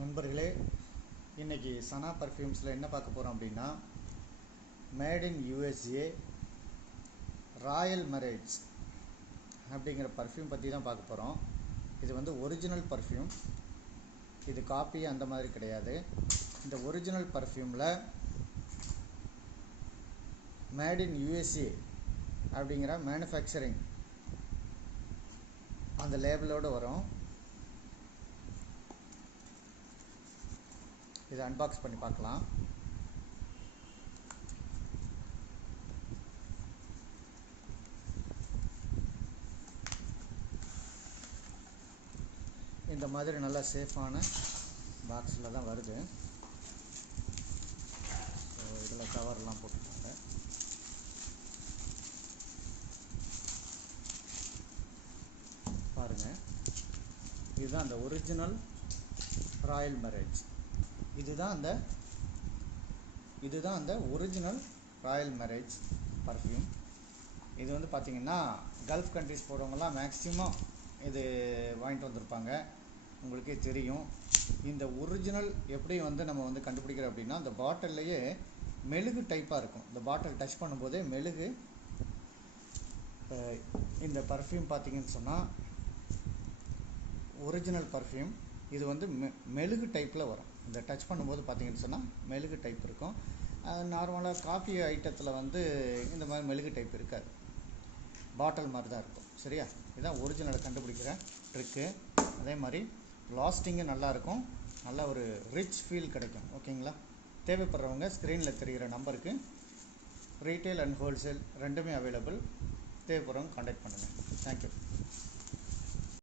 நண்பர்களே, இன்றைக்கி சனா பர்ஃப்யூம்ஸில் என்ன பார்க்க போகிறோம் அப்படின்னா, made in USA Royal marriage அப்படிங்கிற பர்ஃப்யூம் பற்றி தான் பார்க்க போகிறோம். இது வந்து ஒரிஜினல் பர்ஃப்யூம், இது காப்பி அந்த மாதிரி கிடையாது. இந்த ஒரிஜினல் பர்ஃப்யூமில் மேட் இன் யூஎஸ்ஏ அப்படிங்கிற மேனுஃபேக்சரிங் அந்த லேபிளோடு வரும். இதை அன்பாக்ஸ் பண்ணி பார்க்கலாம். இந்த மாதிரி நல்லா சேஃபான பாக்ஸில் தான் வருது. ஸோ இதில் கவர்லாம் போட்டுருக்காங்க. பாருங்கள், இதுதான் அந்த ஒரிஜினல் ராயல் மேரேஜ். இதுதான் அந்த ஒரிஜினல் ராயல் மேரேஜ் பர்ஃப்யூம். இது வந்து பார்த்திங்கன்னா கல்ஃப் கண்ட்ரிஸ் போகிறவங்கலாம் மேக்ஸிமம் இது வாங்கிட்டு வந்திருப்பாங்க. உங்களுக்கே தெரியும். இந்த ஒரிஜினல் எப்படி வந்து நம்ம வந்து கண்டுபிடிக்கிறோம் அப்படின்னா, அந்த பாட்டில்லையே மெழுகு டைப்பாக இருக்கும். இந்த பாட்டில் டச் பண்ணும்போதே மெழுகு. இந்த பர்ஃப்யூம் பார்த்திங்கன்னு சொன்னால் ஒரிஜினல் பர்ஃப்யூம். இது வந்து மெழுகு டைப்பில் வரும். இந்த டச் பண்ணும்போது பார்த்திங்கன்னு சொன்னால் மெழுகு டைப் இருக்கும். நார்மலாக காஃபி ஐட்டத்தில் வந்து இந்த மாதிரி மெழுகு டைப் இருக்காது, பாட்டில் மாதிரி தான் இருக்கும். சரியா? இதுதான் ஒரிஜினலை கண்டுபிடிக்கிற ட்ரிக்கு. அதே மாதிரி லாஸ்டிங்கும் நல்லாயிருக்கும், நல்ல ஒரு ரிச் ஃபீல் கிடைக்கும். ஓகேங்களா? தேவைப்படுறவங்க ஸ்க்ரீனில் தெரிகிற நம்பருக்கு ரீட்டைல் அண்ட் ஹோல்சேல் ரெண்டுமே அவைலபிள். தேவைப்படுறவங்க கான்டாக்ட் பண்ணுங்கள். தேங்க்யூ.